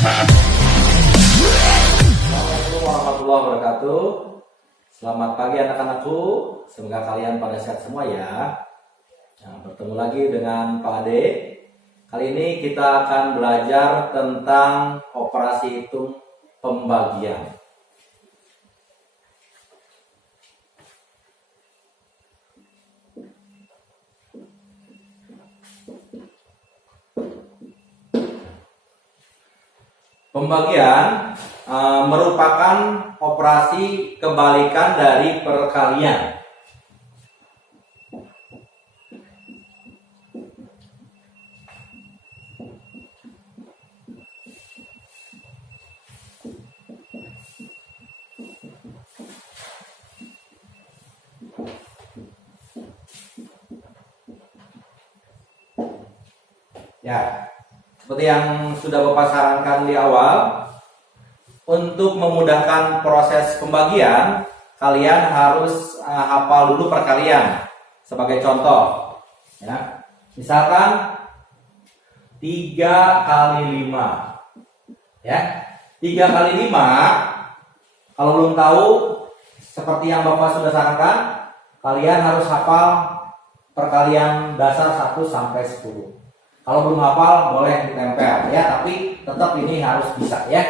Assalamualaikum warahmatullahi wabarakatuh. Selamat pagi anak-anakku. Semoga kalian pada sehat semua ya. Nah, bertemu lagi dengan Pak Ade. Kali ini kita akan belajar tentang operasi hitung pembagian. Pembagian merupakan operasi kebalikan dari perkalian. Ya, seperti yang sudah Bapak sarankan di awal, untuk memudahkan proses pembagian, kalian harus hafal dulu perkalian. Sebagai contoh, ya, misalkan 3 kali 5, ya, 3 kali 5. Kalau belum tahu, seperti yang Bapak sudah sarankan, kalian harus hafal perkalian dasar 1 sampai 10. Kalau belum hafal boleh ditempel ya, tapi tetap ini harus bisa ya.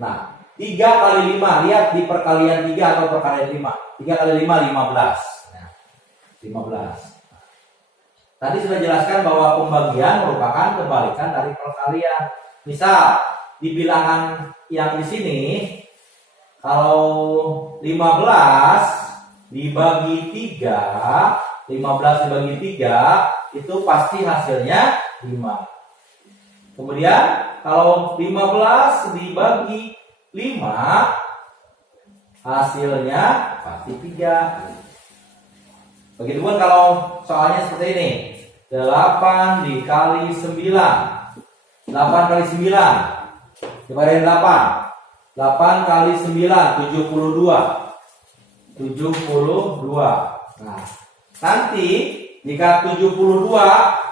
Nah, 3 kali 5, lihat di perkalian 3 atau perkalian 5. 3 kali 5, 15. Nah, 15. Tadi sudah jelaskan bahwa pembagian merupakan kebalikan dari perkalian. Misal, di bilangan yang di sini, kalau 15 dibagi 3, 15 dibagi 3, itu pasti hasilnya 5. Kemudian kalau 15 dibagi 5, hasilnya pasti 3. Begitupun kalau soalnya seperti ini, 8 dikali 9, 8 kali 9 dibagi 8, 8 kali 9 72. Nah, nanti jika 72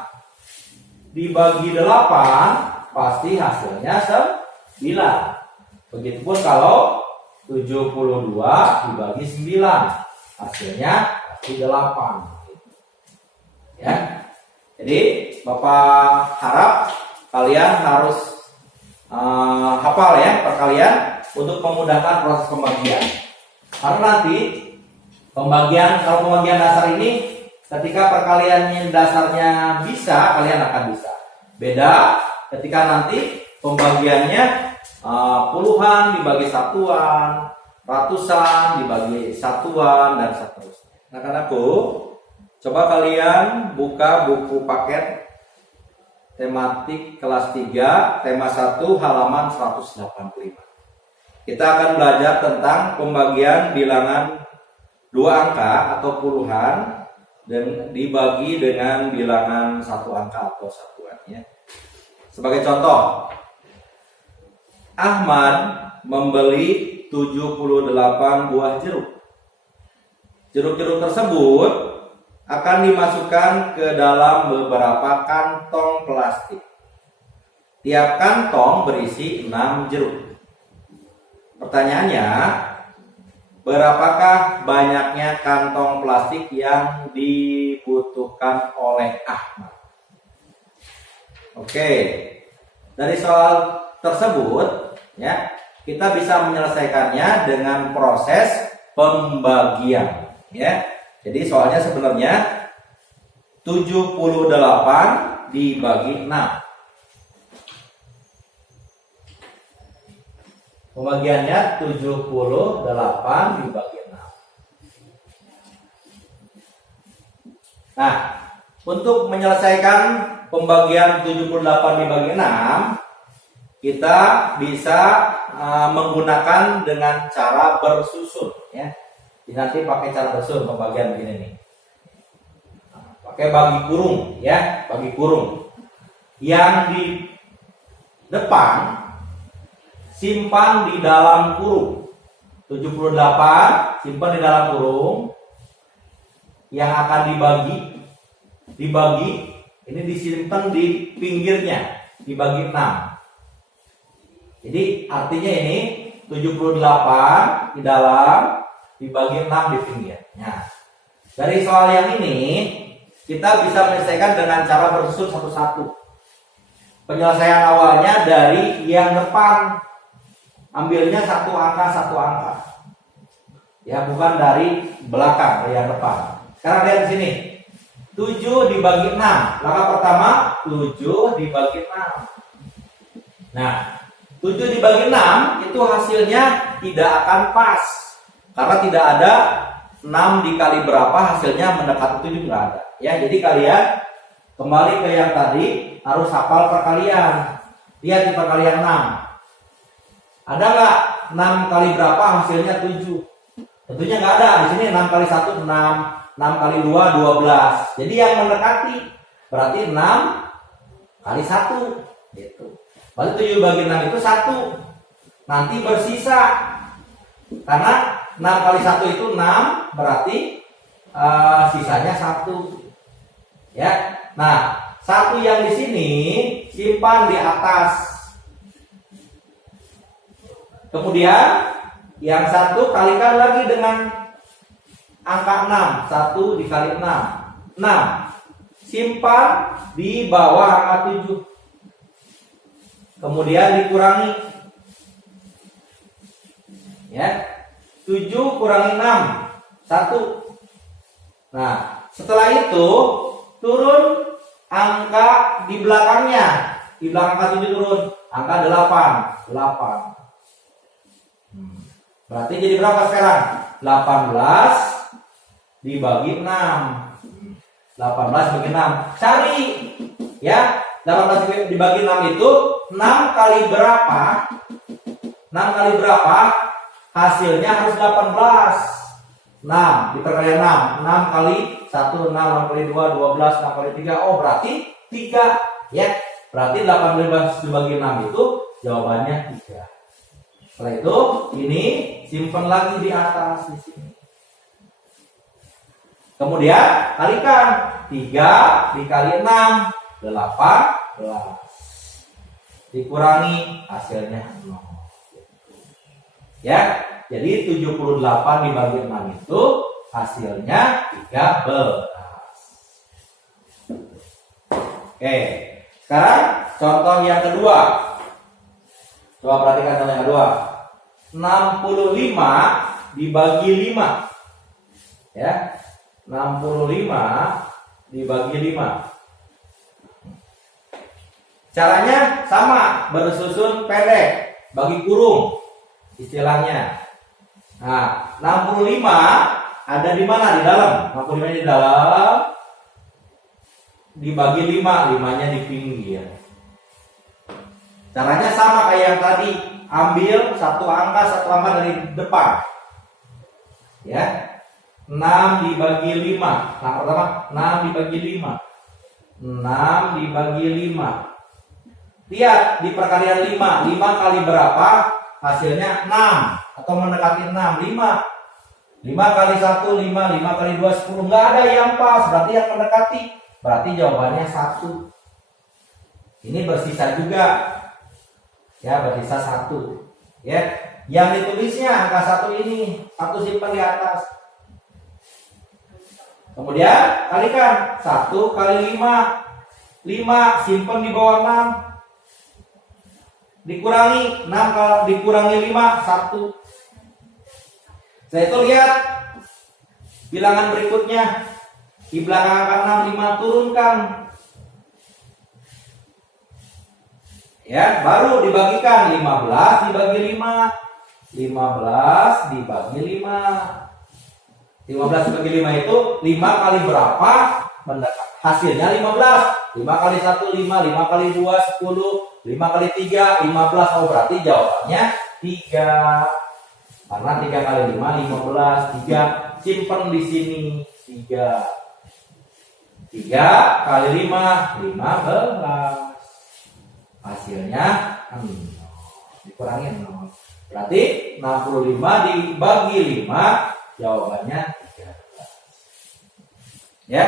dibagi 8, pasti hasilnya 9. Begitupun kalau 72 dibagi 9, hasilnya pasti 8. Ya. Jadi Bapak harap kalian harus hafal ya perkalian untuk memudahkan proses pembagian. Karena nanti kalau pembagian dasar ini, ketika perkalian dasarnya bisa, kalian akan bisa. Beda ketika nanti pembagiannya puluhan dibagi satuan, ratusan dibagi satuan, dan seterusnya. Anak-anakku, coba kalian buka buku paket tematik kelas 3, tema 1, halaman 185. Kita akan belajar tentang pembagian bilangan 2 angka atau puluhan dan dibagi dengan bilangan 1 angka atau satuannya. Sebagai contoh, Ahmad membeli 78 buah jeruk. Jeruk-jeruk tersebut akan dimasukkan ke dalam beberapa kantong plastik. Tiap kantong berisi 6 jeruk. Pertanyaannya, berapakah banyaknya kantong plastik yang dibutuhkan oleh Ahmad? Oke, dari soal tersebut ya, kita bisa menyelesaikannya dengan proses pembagian ya. Jadi soalnya sebenarnya 78 dibagi 6. Pembagiannya 78 dibagi 6. Nah, untuk menyelesaikan pembagian 78 dibagi 6, kita bisa menggunakan dengan cara bersusun ya. Nanti pakai cara bersusun pembagian begini nih. Pakai bagi kurung ya, bagi kurung. Yang di depan simpan di dalam kurung. 78 simpan di dalam kurung. Yang akan dibagi ini disimpan di pinggirnya, dibagi 6. Jadi artinya ini 78 di dalam dibagi 6 di pinggirnya. Dari soal yang ini kita bisa menyelesaikan dengan cara bersusun satu-satu. Penyelesaian awalnya dari yang depan, ambilnya satu angka. Ya, bukan dari belakang, dari yang depan. Sekarang lihat di sini. 7 dibagi 6. Langkah pertama 7 dibagi 6. Nah, 7 dibagi 6 itu hasilnya tidak akan pas. Karena tidak ada 6 dikali berapa hasilnya mendekati 7, enggak ada. Ya, jadi kalian kembali ke yang tadi harus hafal perkalian. Lihat di perkalian 6. Ada nggak 6 kali berapa hasilnya 7? Tentunya nggak ada. Di sini 6 kali 1 6, 6 kali 2 12. Jadi yang mendekati berarti 6 kali 1 gitu. Berarti 7 bagi 6 itu 1. Nanti bersisa. Karena 6 kali 1 itu 6, berarti sisanya 1. Ya. Nah, 1 yang di sini simpan di atas. Kemudian yang 1 kalikan lagi dengan angka 6. 1 dikali 6. 6. Simpan di bawah angka 7. Kemudian dikurangi. Ya. 7 kurangi 6. 1. Nah, setelah itu turun angka di belakangnya. Di belakang angka 7 turun angka 8. 8. Berarti jadi berapa sekarang? 18 dibagi 6. 18 bagi 6. Cari ya, 18 dibagi 6 itu 6 kali berapa? 6 kali berapa? Hasilnya harus 18. 6 di perkalian 6. 6 kali 1 6, 6 kali 2 12, 6 kali 3. Oh, berarti 3 ya. Berarti 18 dibagi 6 itu jawabannya 3. Setelah itu ini simpan lagi di atas di sini. Kemudian kalikan 3 dikali 6 18. Dikurangi hasilnya 0. Ya, jadi 78 dibagi 6 itu hasilnya 13. Oke, sekarang contoh yang kedua. Coba perhatikan contoh yang kedua. 65 dibagi 5. Ya. 65 dibagi 5. Caranya sama, bersusun pendek, bagi kurung istilahnya. Nah, 65 ada di mana? Di dalam. 65 di dalam. Dibagi 5, 5-nya di pinggir. Caranya sama kayak yang tadi, ambil satu angka dari depan. Ya. 6 dibagi 5. Nah, pertama 6 dibagi 5. 6 dibagi 5. Lihat di perkalian 5. 5 kali berapa? Hasilnya 6 atau mendekati 6. 5. 5 kali 1 5, 5 kali 2 10. Enggak ada yang pas, berarti yang mendekati. Berarti jawabannya 1. Ini bersisa juga. Ya, bersisa 1. Ya, yang ditulisnya angka 1 ini, 1 simpan di atas. Kemudian kalikan 1 kali 5. 5 simpan di bawah 6. Dikurangi 6 kalau dikurangi 5 1. Setelah itu lihat bilangan berikutnya. Di belakang angka 6 5 turunkan. Ya, baru dibagikan 15 dibagi 5. 15 dibagi 5. 15 dibagi 5 itu 5 kali berapa? Hasilnya 15. 5 kali 1 5, 5 kali 2 10, 5 kali 3 15. Oh, berarti jawabannya 3. Karena 3 kali 5 15. 3 simpen di sini 3. 3 kali 5 15. Hasilnya 0. Dikurangi 0. Berarti 65 dibagi 5 jawabannya 13. Ya.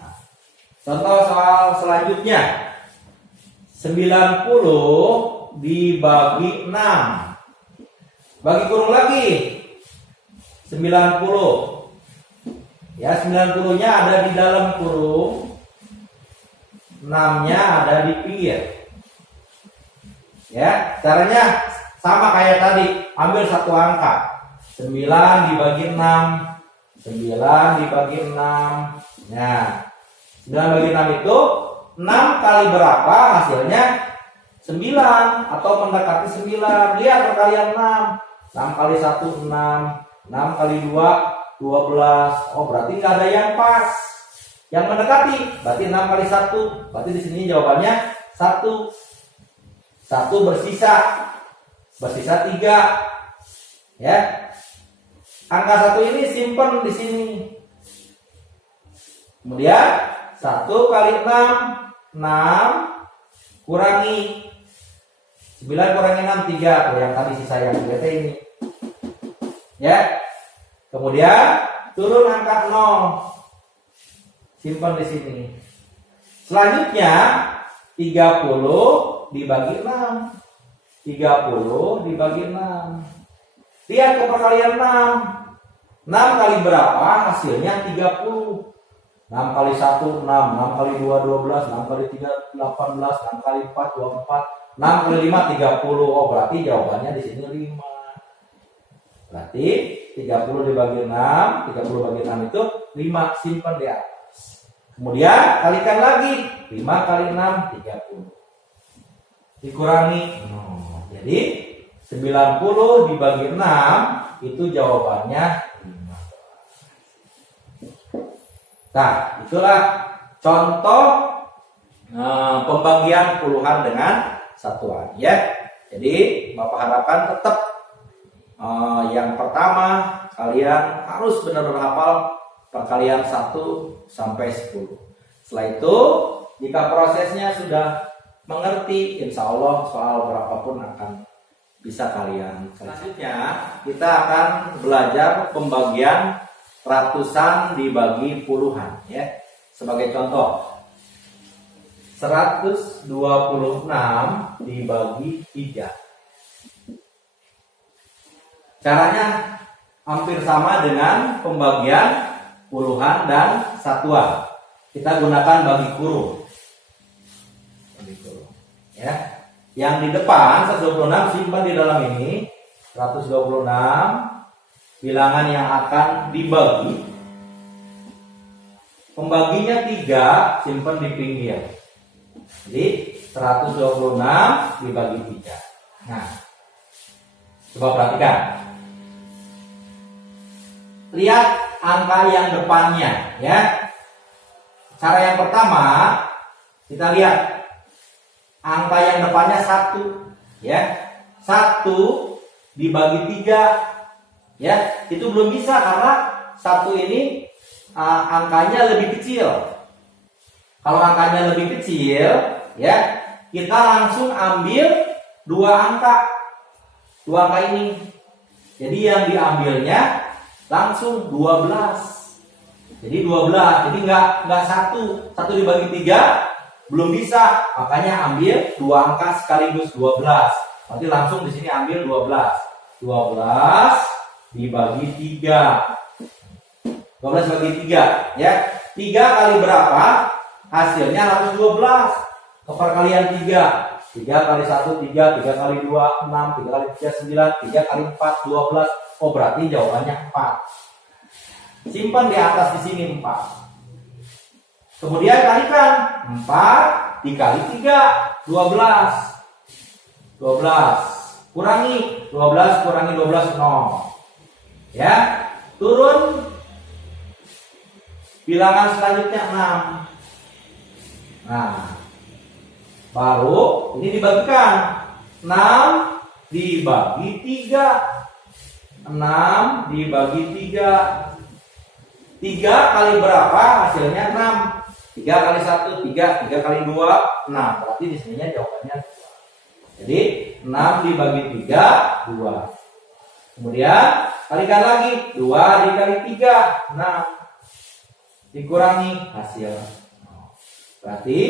Nah, contoh soal selanjutnya. 90 dibagi 6. Bagi kurung lagi 90. Ya, 90-nya ada di dalam kurung, 6-nya ada di pinggir. Ya, caranya sama kayak tadi, ambil satu angka. 9 dibagi 6. 9 dibagi 6. Nah, 9 bagi 6 itu 6 kali berapa hasilnya? 9 atau mendekati 9. Lihat perkalian 6. 6 kali 1 6. 6 kali 2 12. Oh, berarti nggak ada yang pas. Yang mendekati berarti 6 kali 1. Berarti di sini jawabannya 1. 1 bersisa. Bersisa 3. Ya. Angka 1 ini simpan di sini. Kemudian 1 kali 6 6 kurangi 9 kurangi 6 3. Tuh yang tadi sisa yang DT ini. Ya. Kemudian turun angka 0. Simpan di sini. Selanjutnya 30 dibagi 6. 30 dibagi 6. Lihat ke perkalian 6. 6 kali berapa? Hasilnya 30. 6 kali 1 6, 6 kali 2 12, 6 kali 3 18, 6 kali 4 24, 6 kali 5 30. Oh, berarti jawabannya di sini 5. Berarti 30 dibagi 6, 30 bagi 6 itu 5, simpan di atas. Kemudian kalikan lagi 5 kali 6 30. Dikurangi 0. Jadi 90 dibagi 6 itu jawabannya 5. Nah, itulah contoh pembagian puluhan dengan satuan ya. Jadi Bapak harapkan tetap yang pertama kalian harus benar-benar hafal perkalian 1 sampai 10. Setelah itu jika prosesnya sudah mengerti, insya Allah soal berapapun akan bisa kalian. Selanjutnya kita akan belajar pembagian ratusan dibagi puluhan ya. Sebagai contoh 126 dibagi 3. Caranya hampir sama dengan pembagian puluhan dan satuan. Kita gunakan bagi kurung. Ya. Yang di depan 126 simpan di dalam ini. 126 bilangan yang akan dibagi. Pembaginya 3, simpan di pinggir. Jadi 126 dibagi 3. Nah, coba perhatikan. Lihat angka yang depannya ya. Cara yang pertama kita lihat angka yang depannya 1 ya. 1 dibagi 3 ya, itu belum bisa karena 1 ini angkanya lebih kecil. Kalau angkanya lebih kecil ya, kita langsung ambil 2 angka. 2 angka ini. Jadi yang diambilnya langsung 12. Jadi 12. Jadi enggak 1. 1 dibagi 3 belum bisa. Makanya ambil 2 angka sekaligus 12. Nanti langsung di sini ambil 12. 12 dibagi 3. 12 bagi 3 ya. 3 kali berapa? Hasilnya harus 12. Keperkalian 3. 3 kali 1 3, 3 kali 2 6, 3 kali 3 9, 3 kali 4 12. Oh, berarti jawabannya 4. Simpan di atas di sini 4. Kemudian kalikan 4 dikali 3 12. 12 kurangi 12 kurangi 12 0. Ya, turun bilangan selanjutnya 6. Nah, baru ini dibagikan 6 dibagi 3. 6 dibagi 3. 3 kali berapa? Hasilnya 6. 3 kali 1 3, 3 kali 2 6. Berarti di sininya jawabannya 2. Jadi 6 dibagi 3 2. Kemudian kalikan lagi 2 dikali 3 6. Dikurangi hasil. Berarti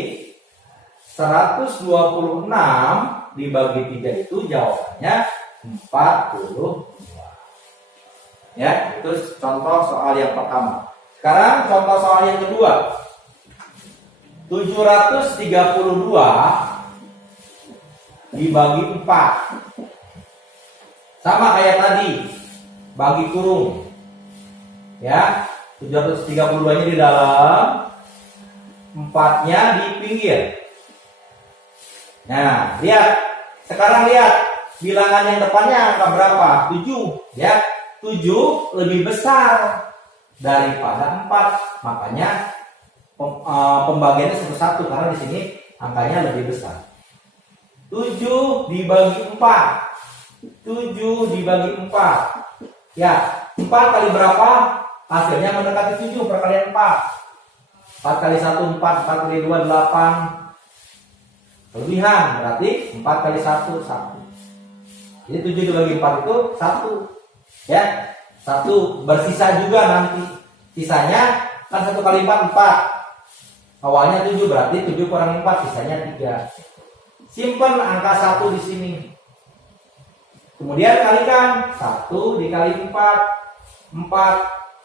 126 dibagi 3 itu jawabannya 42. Ya, itu contoh soal yang pertama. Sekarang contoh soal yang kedua. 732 dibagi 4. Sama kayak tadi, bagi kurung. Ya, 732-nya di dalam, 4-nya di pinggir. Nah, lihat. Sekarang lihat bilangan yang depannya angka berapa? 7, ya. 7 lebih besar daripada 4. Makanya pembagiannya 1 karena di sini angkanya lebih besar. 7 dibagi 4. 7 dibagi 4. Ya, 4 kali berapa? Hasilnya mendekati 7, perkalian 4. 4 kali 1 4, 4 kali 2 8. Kelebihan berarti 4 kali 1 1. Jadi 7 dibagi 4 itu 1. Ya, 1 bersisa juga nanti. Sisanya kan 1 kali 4 4. Awalnya 7 berarti 7 kurang 4 sisanya 3. Simpan angka 1 di sini. Kemudian kalikan 1 dikali 4 4.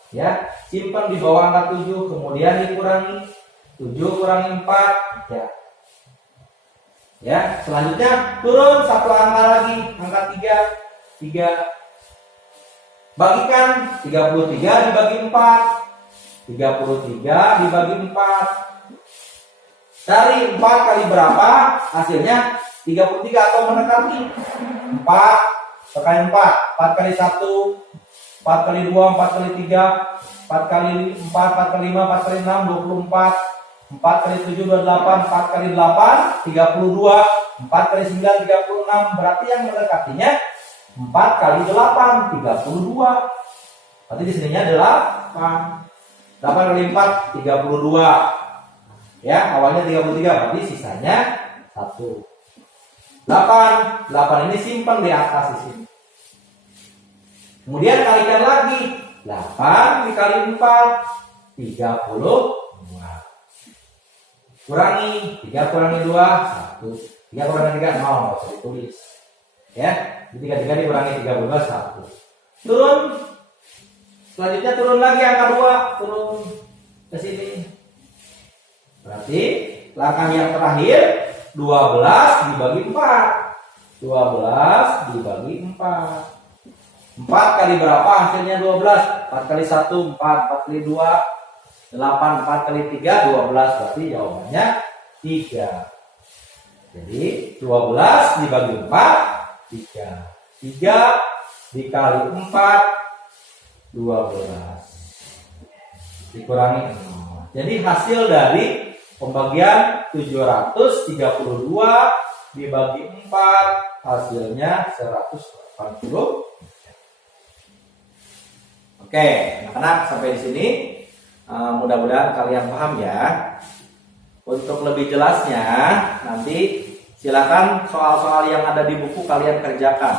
Ya, simpan di bawah angka 7, kemudian dikurangi 7 kurangi 4 ya. Ya, selanjutnya turun 1 angka lagi, angka 3. Bagikan 33 dibagi 4. 33 dibagi 4. Cari 4 kali berapa? Hasilnya 33 atau mendekati. 4 kali 4. 4 kali 1. 4 kali 2, 4 kali 3. 4 kali 4, 4 kali 5, 4 kali 6, 24. 4 kali 7, 28. 4 kali 8, 32. 4 kali 9, 36. Berarti yang mendekatinya 4 kali 8, 32. Berarti di sininya 8. 8 kali 4, 32. Ya, awalnya 33, berarti sisanya 1. 8 ini simpan di atas di sini. Kemudian kalikan lagi. 8 dikali 4, 32. Kurangi 3 kurangi 2, 1. 3 kurangi 3, 0, nggak usah ditulis. Ya, 3 dikurangi 32, 1. Turun. Selanjutnya turun lagi angka 2, turun ke sini. Berarti langkah yang terakhir 12 dibagi 4. 12 dibagi 4. 4 kali berapa hasilnya 12? 4 kali 1 4, 4 kali 2 8, 4 kali 3 12. Berarti jawabannya 3. Jadi 12 dibagi 4 3. 3 dikali 4 12 dikurangi 0. Jadi hasil dari pembagian 732 dibagi 4 hasilnya 180. Oke, anak-anak sampai di sini mudah-mudahan kalian paham ya. Untuk lebih jelasnya nanti silakan soal-soal yang ada di buku kalian kerjakan.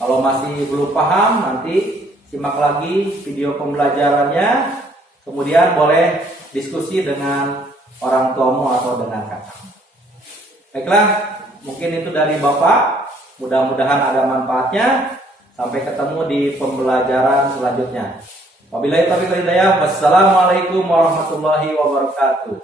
Kalau masih belum paham nanti simak lagi video pembelajarannya. Kemudian boleh diskusi dengan orang tuamu atau dengan kakak. Baiklah, mungkin itu dari Bapak. Mudah-mudahan ada manfaatnya. Sampai ketemu di pembelajaran selanjutnya. Wabillahi taufiq wal hidayah. Wassalamualaikum warahmatullahi wabarakatuh.